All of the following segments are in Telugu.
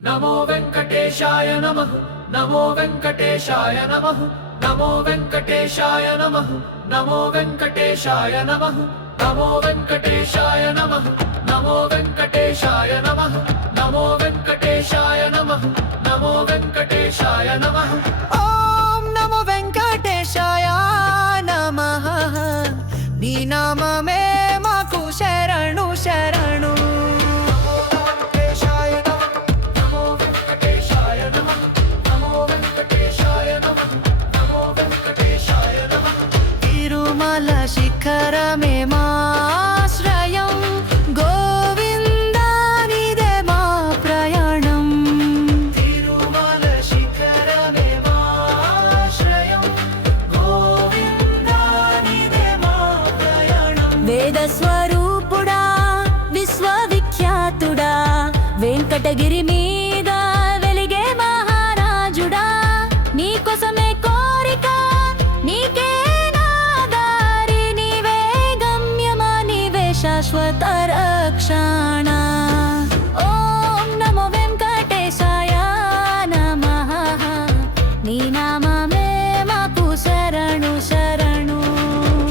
నమో వెంకటేశాయ నమః నమో వెంకటేశాయ నమః నమో వెంకటేశాయ నమః నమో వెంకటేశాయ నమః నమో వెంకటేశాయ నమః నమో వెంకటేశాయ నమః నమో వెంకటేశాయ నమః నమో వెంకటేశాయ నమః ఓం నమో వెంకటేశాయ నమః నీ నామమే మాకు శరణు శరణు తిరుమల శిఖరమే మాశ్రయం గోవిందా నీదే మా ప్రయాణం తిరుమల శిఖరమే మాశ్రయం గోవిందా నీదే మా ప్రయాణం వేద స్వరూపుడా విశ్వవిఖ్యాతుడా వెంకటగిరి మీద వెలిగే మహారాజుడా నీకోసమే కోరిక నీకే నాదారి నీవే గమ్యమా నీవే శాశ్వత రక్షణ ఓం నమో వెంకటేశాయ నమః నీ నామమే మాకు శరణు శరణు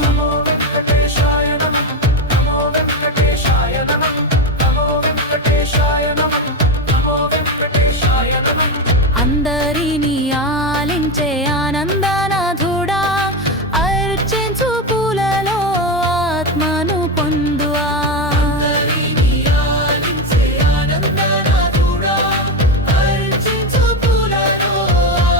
నమో వెంకటేశాయ నమః నమో వెంకటేశాయ నమః నమో వెంకటేశాయ నమః నమో వెంకటేశాయ నమః అందరినీ ఆలించే ఆనందనాథుడా అర్చించు పూలలో ఆత్మను పొందువా అందరినీ ఆలించే ఆనందనాథుడా అర్చించు పూలలో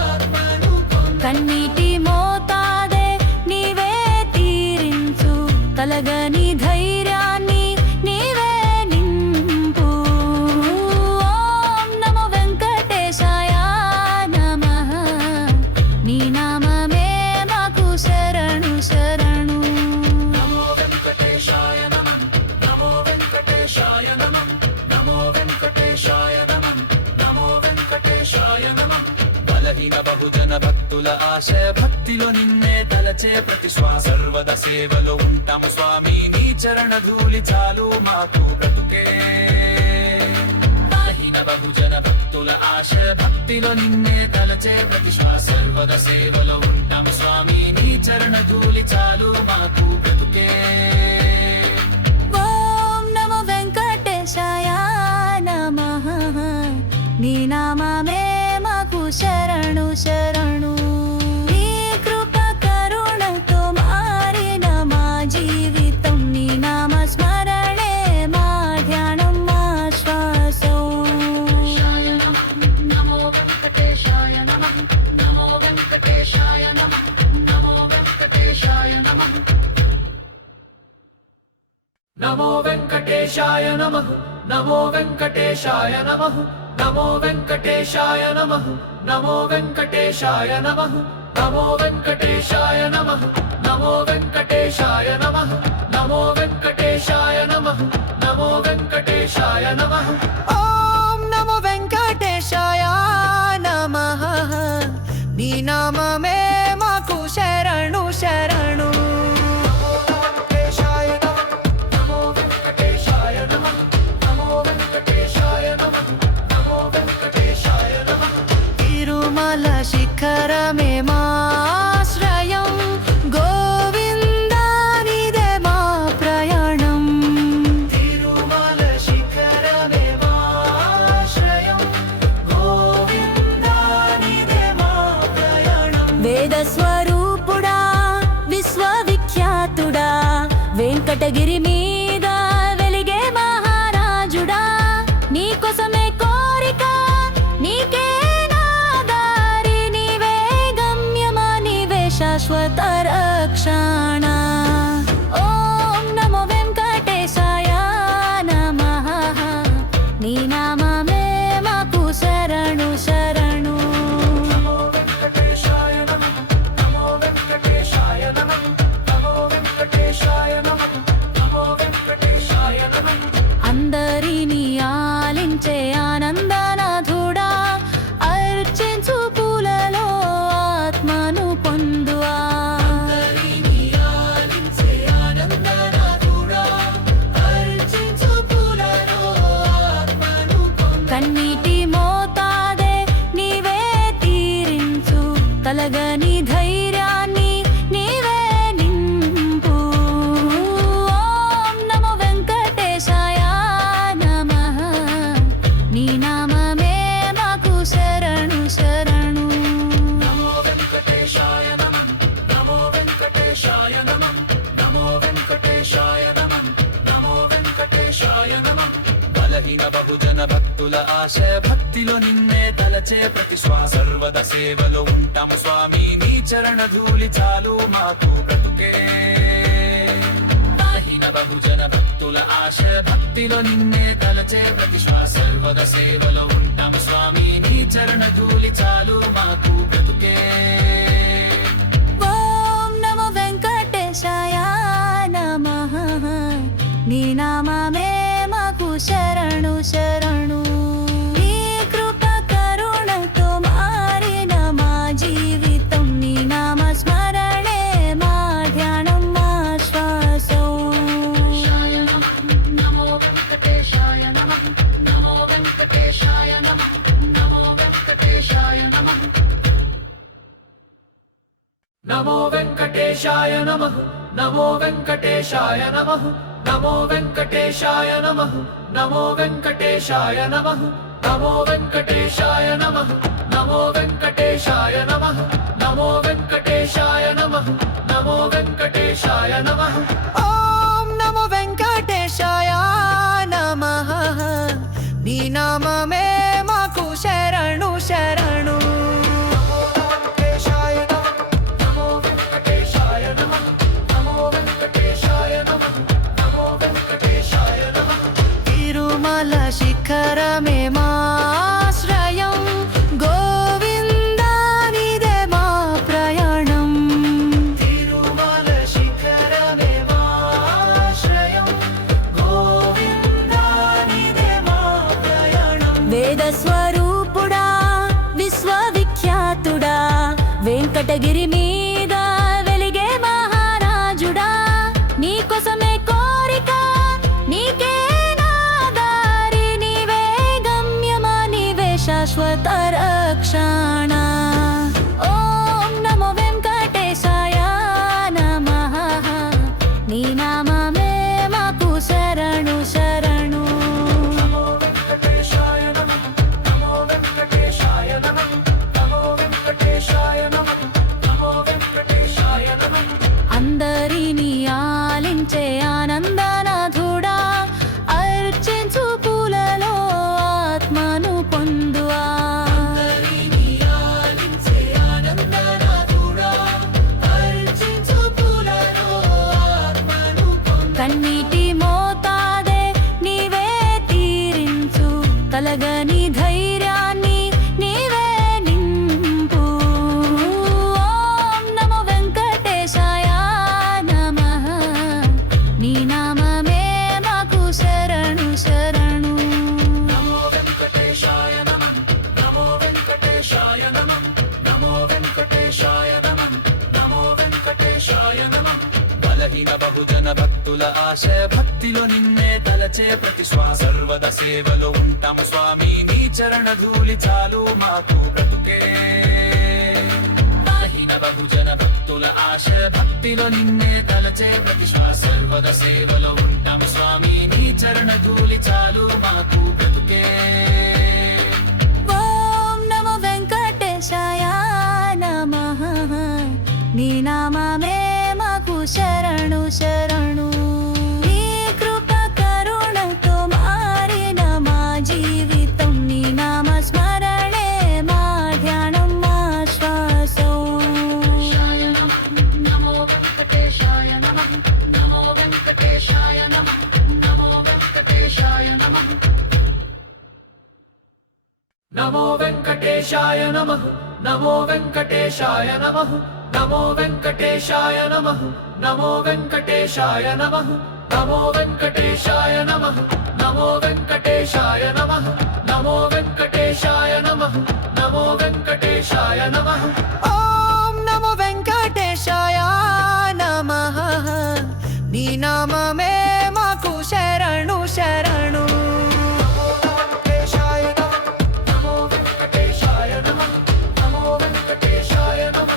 ఆత్మను పొందు కన్నీటి మోతాదే నీవే తీరించు కలగని ధైర్యాన్ని నీవే నింపు ఓం నమో వెంకటేశాయ నమః నీ నామమే మాకు శరణు శరణు నమో వెంకటేశాయ నమః నమో వెంకటేశాయ నమః నమో వెంకటేశాయ నమః నమో వెంకటేశాయ నమః బలహీన బహుజన భక్తుల ఆశయ భక్తిలో నిన్నే తలచే ప్రతి శ్వాస సర్వద సేవలో ఉంటాము స్వామి నీ చరణ ధూళి చాలు మాకు బ్రతుకే బలహీన బహుజన భక్తుల ఆశయ భక్తిలో నిన్నే తలచే ప్రతి శ్వాస సర్వద సేవలో ఉంటాము స్వామి నీ చరణ ధూళి చాలు మాకు బ్రతుకే ఓం నమో వెంకటేశాయ నమః నీ నామమే మాకు శరణు శరణు నీ కృప కరుణతో మారిన మా జీవితం నీ నామ స్మరణే మా ధ్యానం మా శ్వాసం నమో వెంకటేశాయ నమః నమో వెంకటేశాయ నమః నమో వెంకటేశాయ నమః నమో వెంకటేశాయ నమః నమో వెంకటేశాయ నమః నమో వెంకటేశాయ నమః నమో వెంకటేశాయ నమః నమో వెంకటేశాయ నమః నమో వెంకటేశాయ నమః నమో వెంకటేశాయ నమః నమో వెంకటేశాయ నమః ఓం నమో వెంకటేశాయ నమః నీ నామమే మాకు శరణు శరణు నమో వెంకటేశాయ నమః నమో వెంకటేశాయ నమః నమో వెంకటేశాయ నమః తిరుమల శిఖరమే మాశ్రయం గోవిందా నీదే మా ప్రయాణం తిరుమల శిఖరమే మాశ్రయం గోవిందా నీదే మా ప్రయాణం వేద స్వరూపుడా విశ్వవిఖ్యాతుడా వెంకటగిరి మీద వెలిగే మహారాజుడా నీకోసమే కోరిక నీకే నాదారి నీవే గమ్యమా నీవే శాశ్వత రక్షణ ఓం నమో వెంకటేశాయ నమః నీ నామమే మాకు శరణు శరణు నమో వెంకటేశాయ నమః నమో వెంకటేశాయ నమః నమో వెంకటేశాయ నమః నమో వెంకటేశాయ కలగని ధైర్యాన్ని నీవే నింపు. ఓం నమో వెంకటేశాయ నమః. నీ నామమే మాకు శరణు శరణు. నమో వెంకటేశాయ నమః నమో వెంకటేశాయ నమః నమో వెంకటేశాయ నమః నమో వెంకటేశాయ నమః. బలహీన బహుజన భక్తుల ఆశ భక్తిలో నిన్నే తలచే ప్రతి శ్వాస సర్వద సేవలో ఉంటాము స్వామి నీ చరణ ధూళి చాలు మాకు బ్రతుకే. బలహీన బహుజన భక్తుల ఆశ భక్తిలో నిన్నే తలచే ప్రతి శ్వాస సర్వద సేవలో ఉంటాము స్వామి నీ చరణ ధూళి చాలు మాకు బ్రతుకే. ఓం నమో వెంకటేశాయ నమః. నీ నామమే మాకు శరణు శరణు. నీ కృప కరుణతో మారిన మా జీవితం. నీ నామ స్మరణే మా ధ్యానం మా శ్వాసం. నమో వెంకటేశాయ నమః నమో వెంకటేశాయ నమః నమో వెంకటేశాయ నమః. నమో వెంకటేశాయ నమః నమో వెంకటేశాయ నమః నమో వెంకటేశాయ నమః నమో వెంకటేశాయ నమః నమో వెంకటేశాయ నమః నమో వెంకటేశాయ నమః నమో వెంకటేశాయ నమః నమో వెంకటేశాయ నమః. ఓం నమో వెంకటేశాయ నమః. నీ నామమే మాకు శరణు శరణు. నమో వెంకటేశాయ నమః నమో వెంకటేశాయ నమః నమో వెంకటేశాయ నమః నమో వెంకటేశాయ నమః. తిరుమల శిఖరమే మాశ్రయం. గోవిందా నీదే మా ప్రయాణం. తిరుమల శిఖరమే మాశ్రయం గోవిందా నీదే మా ప్రయాణం. వేద స్వరూపుడా విశ్వవిఖ్యాతుడా వెంకటగిరి మీద వెలిగే మహారాజుడా. నీ కోసమే కోరిక నీకే నా దారి. నీవే గమ్యమా నీవే శాశ్వత రక్షణ. ఓం నమో వెంకటేశాయ నమః. నీ నామమే మాకు శరణు శరణు. నమో వెంకటేశాయ నమః నమో వెంకటేశాయ నమః నమో వెంకటేశాయ నమః నమో వెంకటేశాయ నమః. అందరినీ ఆలించే ఆనందనాథుడా. అర్చించు పూలలో ఆత్మను పొందువా. అందరినీ ఆలించే ఆనందనాథుడా, అర్చించు పూలలో ఆత్మను పొందు. కన్నీటి మోతాదే నీవే తీరించు. కలగని ధైర్యాన్ని నీవే నింపు. ఓం నమో వెంకటేశాయ నమః. నీ నామమే మాకు శరణు శరణు. నమో వెంకటేశాయ నమః నమో వెంకటేశాయ నమః నమో వెంకటేశాయ నమః నమో వెంకటేశాయ నమః. బలహీన బహుజన భక్తుల ఆశ భక్తిలో నిన్నే తలచే ప్రతి శ్వాస సర్వద సేవలో ఉంటాము స్వామి నీ చరణ ధూళి చాలు మాకు బ్రతుకే. బలహీన బహుజన భక్తుల ఆశ భక్తిలో నిన్నే తలచే ప్రతి శ్వాస సర్వద సేవలో ఉంటాము స్వామి నీ చరణ ధూళి చాలు మాకు బ్రతుకే. ఓం నమో వెంకటేశాయ నమః. నీ నామమే మాకు శరణు శరణు. నీ కృప కరుణతో మారిన మా జీవితం. నీ నామ స్మరణే మా ధ్యానం మా శ్వాసం. నమో వెంకటేశాయ నమః నమో వెంకటేశాయ నమః నమో వెంకటేశాయ నమః. నమో వెంకటేశాయ నమః నమో వెంకటేశాయ నమః నమో వెంకటేశాయ నమః నమో వెంకటేశాయ నమః నమో వెంకటేశాయ నమః నమో వెంకటేశాయ నమః నమో వెంకటేశాయ నమః నమో వెంకటేశాయ నమః. ఓం నమో వెంకటేశాయ నమః. నీ నామమే మాకు శరణు శరణు. నమో వెంకటేశాయ నమః నమో వెంకటేశాయ నమః నమో వెంకటేశాయ నమః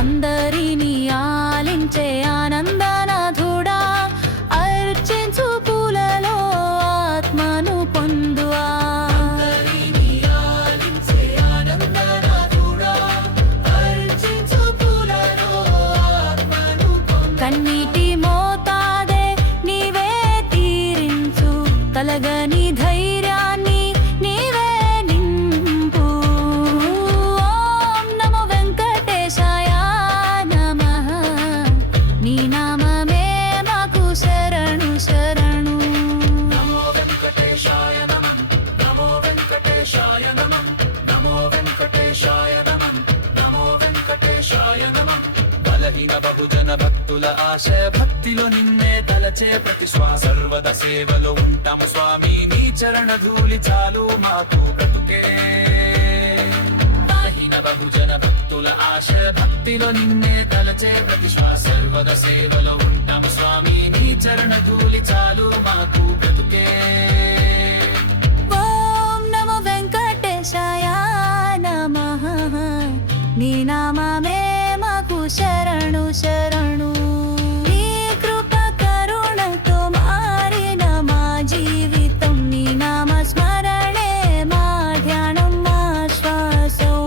అందరినీ ఆలించే ఆనందనాథుడా అర్చించు పూలలో ఆత్మను పొందువా కన్నీటి మోతాదే నీవే తీరించు కలగని ధైర్యాన్ని నీవే నింపు ఓం నమో వెంకటేశాయ నమః నీ నామమే మాకు శరణు శరణు నమో వెంకటేశాయ నమః నమో వెంకటేశాయ నమః నమో వెంకటేశాయ నమః నమో వెంకటేశాయ నమః బలహీన బహుజన భక్తుల ఆశ భక్తిలో నిన్నే తలచే ప్రతి శ్వాస సర్వద సేవలో ఉంటాము స్వామి నీ చరణ ధూళి చాలు మాకు బ్రతుకే బలహీన బహుజన భక్తుల ఆశ భక్తిలో నిన్నే తలచే ప్రతి శ్వాస సర్వద సేవలో ఉంటాము స్వామి నీ చరణ ధూళి చాలు మాకు బ్రతుకే ఓం నమో వెంకటేశాయ నమః నీ నామమే మాకు శరణు శరణు నీ కృప కరుణతో మారిన మా జీవితం నీ నామ స్మరణే మా ధ్యానం మా శ్వాసం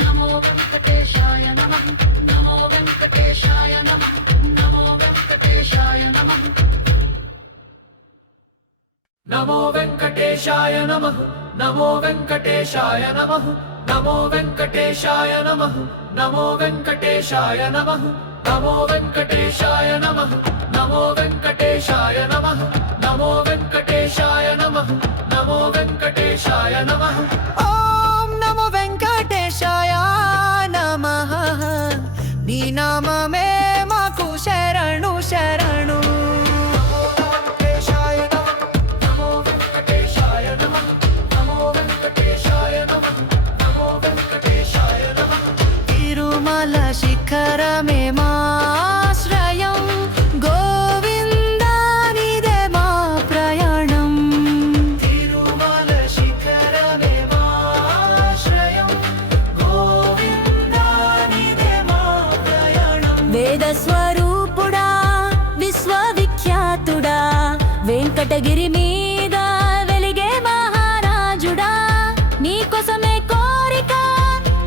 నమో వెంకటేశాయ నమః నమో వెంకటేశాయ నమః నమో వెంకటేశాయ నమః నమో వెంకటేశాయ నమః నమో వెంకటేశాయ నమః నమో వెంకటేశాయ నమః నమో వెంకటేశాయ నమః నమో వెంకటేశాయ నమః నమో వెంకటేశాయ నమః నమో వెంకటేశాయ నమః నమో వెంకటేశాయ నమః ఓం నమో వెంకటేశాయ నమః నీ నామమే మాకు శరణు శరణు నమో వెంకటేశాయ నమః నమో వెంకటేశాయ నమః నమో వెంకటేశాయ నమః తిరుమల శిఖరమే మాశ్రయం గోవిందా నీదే మా ప్రయాణం తిరుమల శిఖరమే మాశ్రయం గోవిందా నీదే మా ప్రయాణం వేద స్వరూపుడా విశ్వవిఖ్యాతుడా వెంకటగిరి మీద వెలిగే మహారాజుడా నీకోసమే కోరిక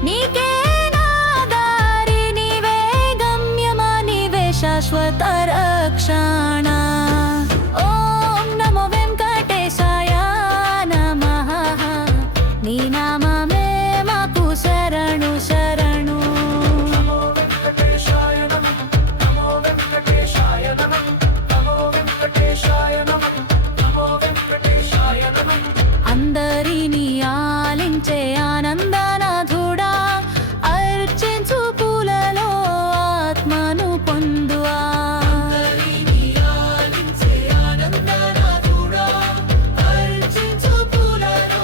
నీకే నా దారి నీవే గమ్యమా నీవే శాశ్వత రక్షణ ఓం నమో వెంకటేశాయ నమః నీ నామమే మాకు శరణు శరణు నమో వెంకటేశాయ నమః నమో వెంకటేశాయ నమః నమో వెంకటేశాయ నమః నమో వెంకటేశాయ నమః అందరినీ ఆలించే ఆనందనాథుడా అర్చించు పూలలో ఆత్మను పొందువా అందరినీ ఆలించే ఆనందనాథుడా అర్చించు పూలలో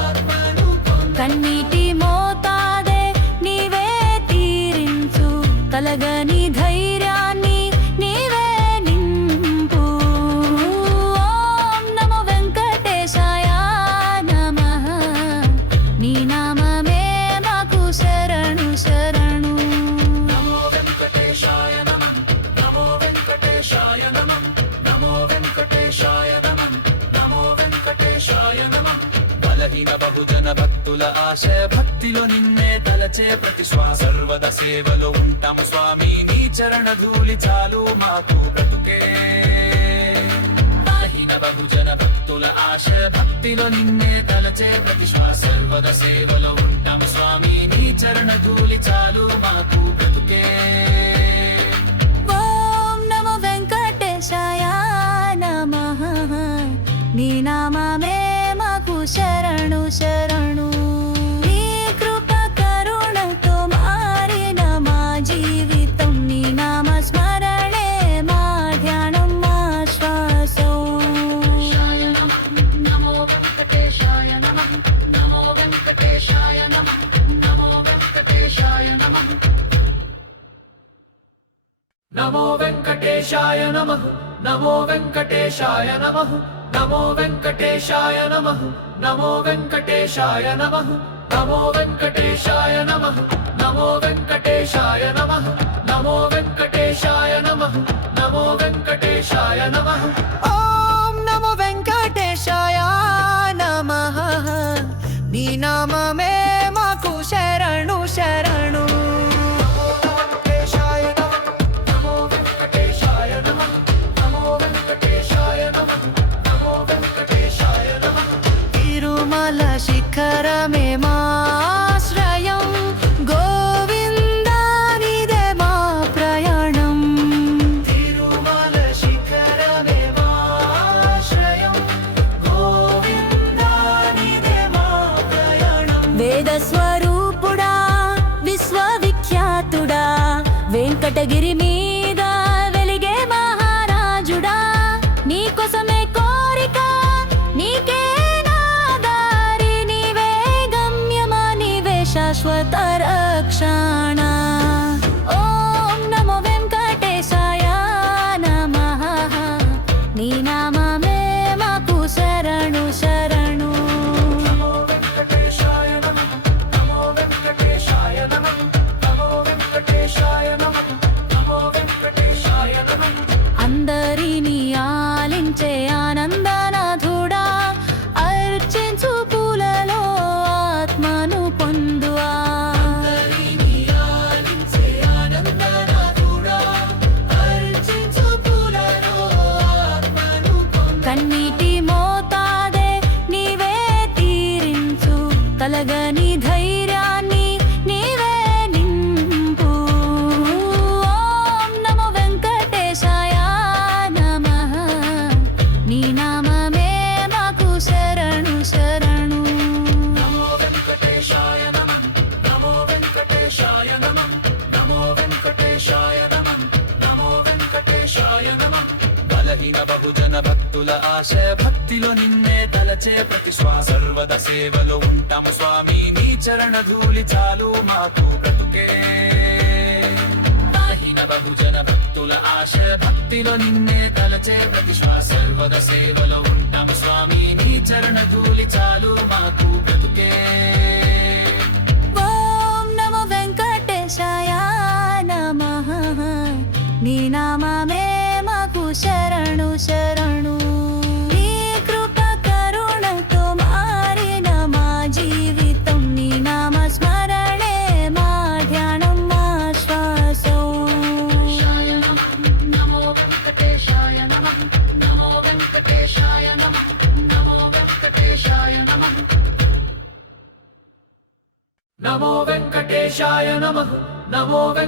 ఆత్మను పొందు కన్నీటి మోతాదే నీవే తీరించు కలగని ధైర్యాన్ని నీవే నింపు ఓం నమో వెంకటేశాయ నమః నీ నామమే మాకు శరణు శరణు నమో వెంకటేశాయ నమః నమో వెంకటేశాయ నమః నమో వెంకటేశాయ నమః నమో వెంకటేశాయ నమః బలహీన బహుజన భక్తుల ఆశ భక్తిలో నిన్నే తలచే ప్రతి శ్వాస సర్వద సేవలో ఉంటాము స్వామి నీ చరణ ధూళి చాలు మాకు బ్రతుకే బలహీన బహుజన భక్తుల ఆశ భక్తిలో నిన్నే తలచే ప్రతి శ్వాస సర్వద సేవలో ఉంటాము స్వామి నీ చరణ ధూళి చాలు మాకు బ్రతుకే ఓం నమో వెంకటేశాయ నమః నీ నామమే మాకు శరణు శరణు నీ కృప కరుణతో మారిన మా జీవితం నీ నామ స్మరణే మా ధ్యానం మా శ్వాసం నమో వెంకటేశాయ నమః నమో వెంకటేశాయ నమః నమో వెంకటేశాయ నమః నమో వెంకటేశాయ నమః నమో వెంకటేశాయ నమః నమో వెంకటేశాయ నమః నమో వెంకటేశాయ నమః నమో వెంకటేశాయ నమః నమో వెంకటేశాయ నమః నమో వెంకటేశాయ నమః నమో వెంకటేశాయ నమః ఓం నమో వెంకటేశాయ నమః నీ నామమే మాకు శరణు శరణు తిరుమల శిఖరమే మాశ్రయం గోవిందా నీదే మా ప్రయాణం తిరుమల శిఖరమే మాశ్రయం గోవిందా నీదే మా ప్రయాణం వేద స్వరూపుడా విశ్వవిఖ్యాతుడా వెంకటగిరి మీద వెలిగే మహారాజుడా నీకోసమే కోరిక నీకే నాదారి నీవే గమ్యమా నీవే శాశ్వత రక్షణ ఓం నమో వెంకటేశాయ నమః నీ నామమే మాకు శరణు శరణు నమో వెంకటేశాయ నమః నమో వెంకటేశాయ నమః నమో వెంకటేశాయ నమః నమో వెంకటేశాయ నమః అందరినీ ఆలించే ఆనందనాథుడా అర్చించు పూలలో ఆత్మను పొందువా అందరినీ ఆలించే ఆనందనాథుడా, అర్చించు పూలలో ఆత్మను పొందు. కన్నీటి మోతాదే నీవే తీరించు కలగని ధైర్యాన్ని నీవే నింపు ఓం నమో వెంకటేశాయ నమః నీ నామమే మాకు శరణు శరణు నమో వెంకటేశాయ నమః నమో వెంకటేశాయ నమః నమో వెంకటేశాయ నమః నమో వెంకటేశాయ నమః బలహీన బహుజన భక్తుల ఆశ భక్తిలో నిన్నే తలచే ప్రతి శ్వాస సర్వద సేవలో ఉంటాము స్వామి నీ చరణ ధూళి చాలు మాకు బ్రతుకే బలహీన బహుజన భక్తుల ఆశ భక్తిలో నిన్నే తలచే ప్రతి శ్వాస సర్వద సేవలో ఉంటాము స్వామి నీ చరణ ధూళి చాలు మాకు బ్రతుకే ఓం నమో వెంకటేశాయ నమః నీ నామమే మాకు శరణు శరణు నీ కృప కరుణతో మారిన మా జీవితం నీ నామ స్మరణే మా ధ్యానం మా శ్వాసం నమో వెంకటేశాయ నమః నమో వెంకటేశాయ నమః నమో వెంకటేశాయ నమః నమో వెంకటేశాయ నమః నమో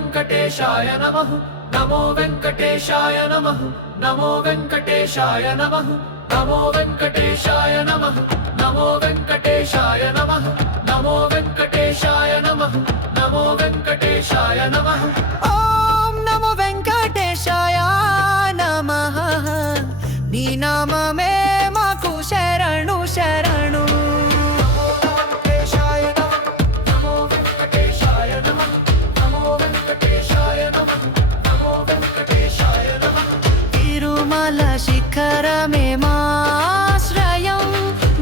వెంకటేశాయ నమః నమో వెంకటేశాయ నమః నమో వెంకటేశాయ నమః నమో వెంకటేశాయ నమః నమో వెంకటేశాయ నమః నమో వెంకటేశాయ నమః నమో వెంకటేశాయ నమః ఓం నమో వెంకటేశాయ నమః నీ నామమే మాకు శరణు శరణు నమో వెంకటేశాయ నమః నమో వెంకటేశాయ నమః నమో వెంకటేశాయ నమః తిరుమల శిఖరమే మాశ్రయం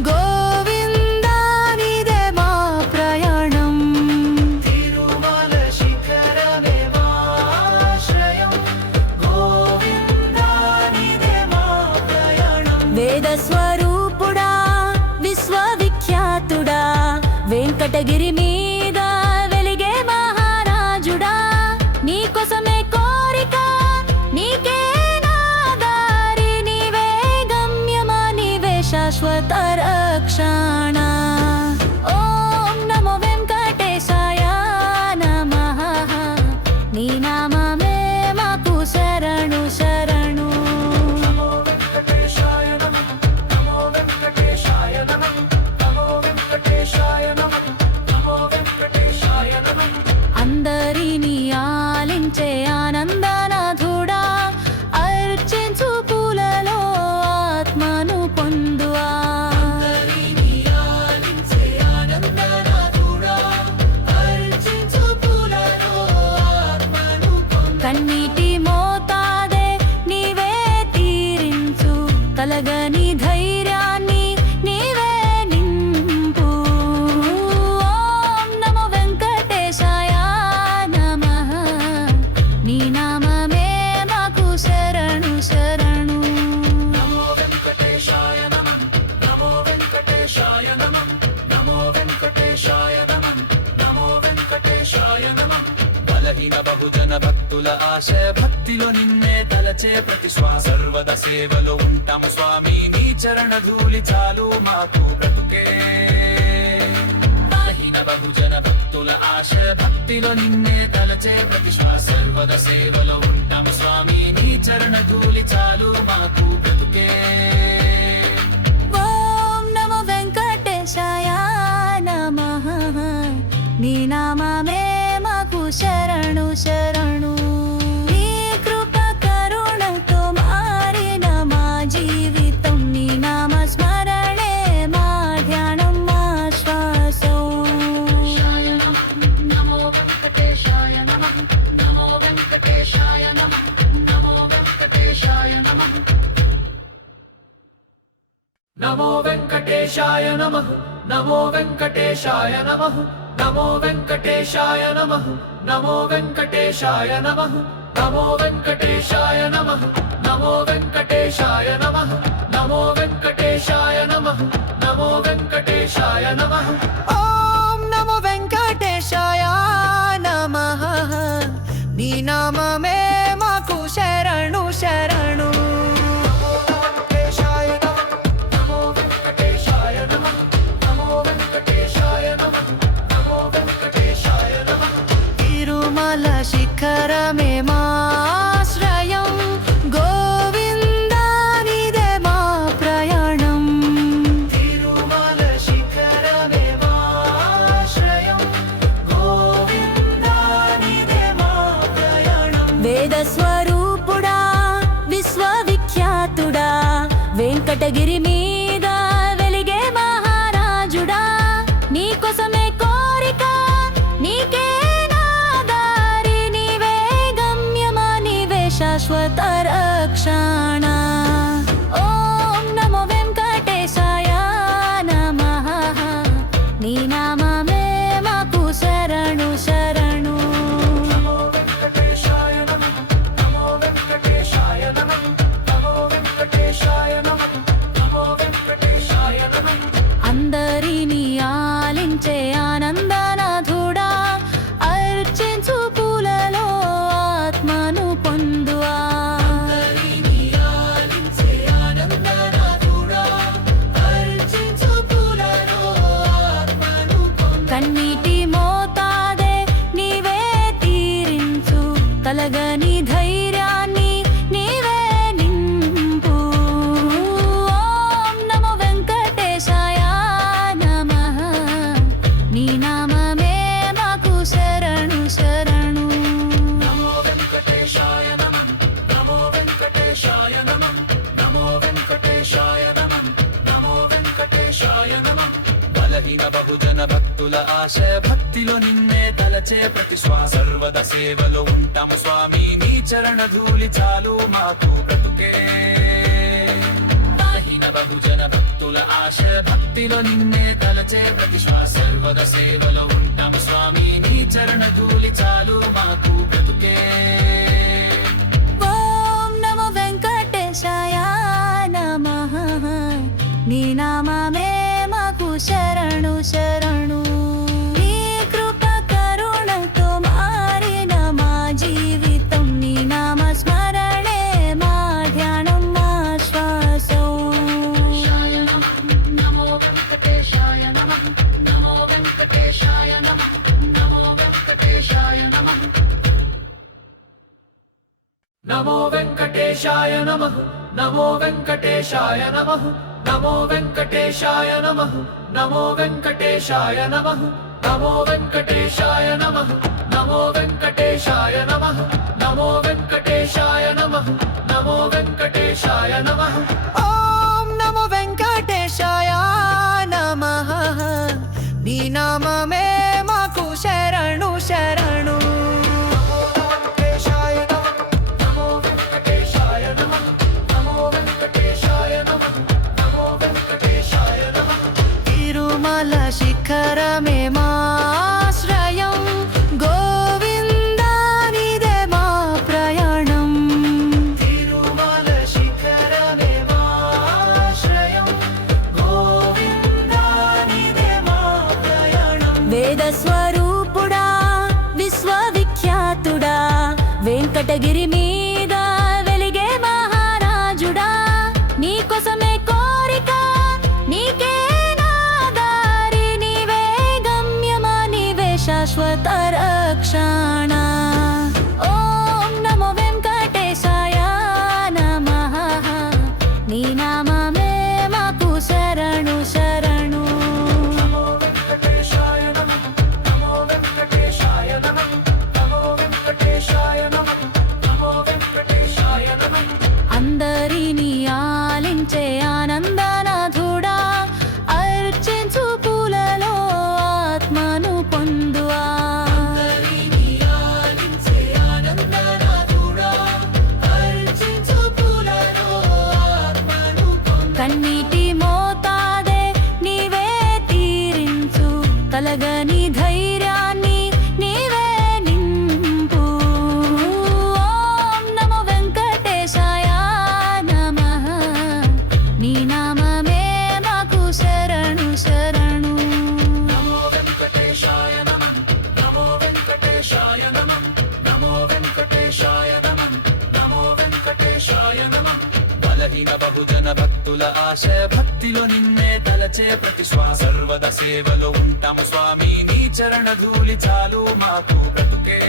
గోవిందా నీదే మా ప్రయాణం తిరుమల శిఖరమే మాశ్రయం గోవిందా నీదే మా ప్రయాణం వేద స్వరూపుడా విశ్వవిఖ్యాతుడా వెంకటగిరి మీద వెలిగే మహారాజుడా నీకోసమే కోరిక నీకే నాదారి నీవే గమ్యమా నీవే శాశ్వత రక్షణ ఓం నమో వెంకటేశాయ నమః నీ నామమే మాకు శరణు శరణు నమో వెంకటేశాయ నమః నమో వెంకటేశాయ నమః నమో వెంకటేశాయ నమః నమో వెంకటేశాయ నమః అందరినీ ఆలించే ఆనందనాథుడా అర్చించు పూలలో ఆత్మను పొందువా అందరినీ ఆలించే ఆనందనాథుడా, అర్చించు పూలలో ఆత్మను పొందు. కన్నీటి మోతాదే నీవే తీరించు కలగని ధైర్యాన్ని నీవే నింపు ఓం వెంకటేశాయ నమః బలహీన బహుజన భక్తుల ఆశ భక్తిలో నిన్నే తలచే ప్రతి శ్వాస సర్వద సేవలో ఉంటాము స్వామి నీ చరణ ధూళి చాలు మాకు బ్రతుకే బలహీన బహుజన భక్తుల ఆశ భక్తిలో నిన్నే తలచే ప్రతి శ్వాస సర్వద సేవలో ఉంటాము స్వామి నీ చరణ ధూళి చాలు మాకు బ్రతుకే ఓం నమో వెంకటేశాయ నమః నీ నామమే మాకు శరణు శరణు నీ కృప కరుణతో మారిన మా జీవితం నీ నామ స్మరణే మా ధ్యానం మా శ్వాసం నమో వెంకటేశాయ నమః నమో వెంకటేశాయ నమః నమో వెంకటేశాయ నమః నమో వెంకటేశాయ నమః నమో వెంకటేశాయ నమః నమో వెంకటేశాయ నమః నమో వెంకటేశాయ నమః నమో వెంకటేశాయ నమః నమో వెంకటేశాయ నమః నమో వెంకటేశాయ నమః నమో వెంకటేశాయ నమః ఓం నమో వెంకటేశాయ నమః నీ నామమే మాకు శరణు శరణు నమో వెంకటేశాయ నమః నమో వెంకటేశాయ నమః నమో వెంకటేశాయ నమః తిరుమల శిఖరమే మాశ్రయం గోవిందా నీదే మా ప్రయాణం తిరుమల శిఖరమే మాశ్రయం గోవిందా నీదే మా ప్రయాణం వేద స్వరూపుడా విశ్వవిఖ్యాతుడా వెంకటగిరి మీద వెలిగే మహారాజుడా నీ కోసమే కోరిక నీకే నా దారి నీవే గమ్యమా నీవే శాశ్వత రక్షణ ఓం నమో వెంకటేశాయ నమః నీ నామమే మాకు శరణు శరణు నమో వెంకటేశాయ నమః నమో వెంకటేశాయ నమః నమో వెంకటేశాయ నమః నమో వెంకటేశాయ నమః అందరినీ ఆలించే ఆనందనాథుడా అర్చించు పూలలో ఆత్మను పొందువా అందరినీ ఆలించే ఆనందనాథుడా, అర్చించు పూలలో ఆత్మను పొందు. కన్నీటి మోతాదే నీవే తీరించు కలగని ధైర్యాన్ని నీవే నింపు ఓం నమో వెంకటేశాయ నమః నీ నామమే మాకు శరణు శరణు నమో వెంకటేశాయ నమః నమో వెంకటేశాయ నమః నమో వెంకటేశాయ నమః నమో వెంకటేశాయ నమః బలహీన బహుజన భక్తుల ఆశ భక్తిలో నిన్నే తలచే ప్రతి శ్వాస సర్వద సేవలో ఉంటాము స్వామి నీ చరణ ధూళి చాలు మాకు బ్రతుకే బలహీన బహుజన భక్తుల ఆశ భక్తిలో నిన్నే తలచే ప్రతి శ్వాస సర్వద సేవలో ఉంటాము స్వామి నీ చరణ ధూళి చాలు మాకు బ్రతుకే ఓం నమో వెంకటేశాయ నమః నీ నామమే మాకు శరణు శరణు నీ కృప కరుణతో మారిన మా జీవితం నీ నామ స్మరణే మా ధ్యానం మా శ్వాసం నమో వెంకటేశాయ నమః నమో వెంకటేశాయ నమః నమో వెంకటేశాయ నమః నమో వెంకటేశాయ నమః నమో వెంకటేశాయ నమః నమో వెంకటేశాయ నమః నమో వెంకటేశాయ నమః నమో వెంకటేశాయ నమః నమో వెంకటేశాయ నమః నమో వెంకటేశాయ నమః నమో వెంకటేశాయ నమః ఓం నమో వెంకటేశాయ నమః నీ నామమే మాకు శరణు శరణు నమో వెంకటేశాయ నమః నమో వెంకటేశాయ నమః నమో వెంకటేశాయ నమః తిరుమల శిఖరమే మాశ్రయం గోవిందా నీదే మా ప్రయాణం తిరుమల శిఖరమే మాశ్రయం గోవిందా నీదే మా ప్రయాణం శాశ్వత రక్షణ. ఓం నమో వెంకటేశాయ నమః. నీ నామమే మాకు శరణు శరణు. నమో వెంకటేశాయ నమః నమో వెంకటేశాయ నమః నమో వెంకటేశాయ నమః నమో వెంకటేశాయ నమః అందరినీ ఆలించే ఆనందనాథుడా, అర్చించు పూలలో ఆత్మను పొందువా. అందరినీ ఆలించే ఆనందనాథుడా, అర్చించు పూలలో ఆత్మను పొందు. కన్నీటి మోతాదే నీవే తీరించు, కలగని ధైర్యాన్ని నీవే నింపు. ఓం నమో వెంకటేశాయ నమః. నీ నామమే మాకు శరణు శరణు. నమో వెంకటేశాయ నమః నమో వెంకటేశాయ నమః నమో వెంకటేశాయ నమః నమో వెంకటేశాయ నమః బలహీన బహుజన భక్తుల ఆశ భక్తిలో నిన్నే తలచే ప్రతి శ్వాస సర్వద సేవలో ఉంటాము స్వామి నీ చరణ ధూళి చాలు మాకు బ్రతుకే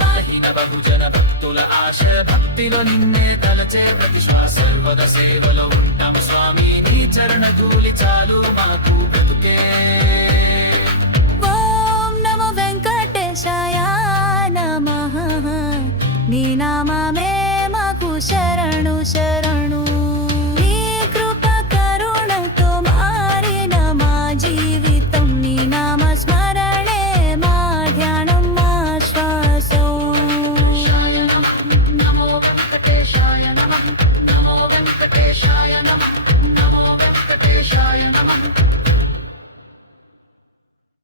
బలహీన బహుజన భక్తుల ఆశ భక్తిలో నిన్నే తలచే ప్రతి శ్వాస సర్వద సేవలో ఉంటాము స్వామి నీ చరణ ధూళి చాలు మాకు బ్రతుకే ఓం నమో వెంకటేశాయ నమః. నీ నామమే మాకు శరణు శరణు. నీ కృప కరుణతో మారిన మా జీవితం, నీ నామ స్మరణే మా ధ్యానం మా శ్వాసం. వెంకటేశాయ నమః నమో వెంకటేశాయ నమః నమో వెంకటేశాయ నమః నమో వెంకటేశాయ నమః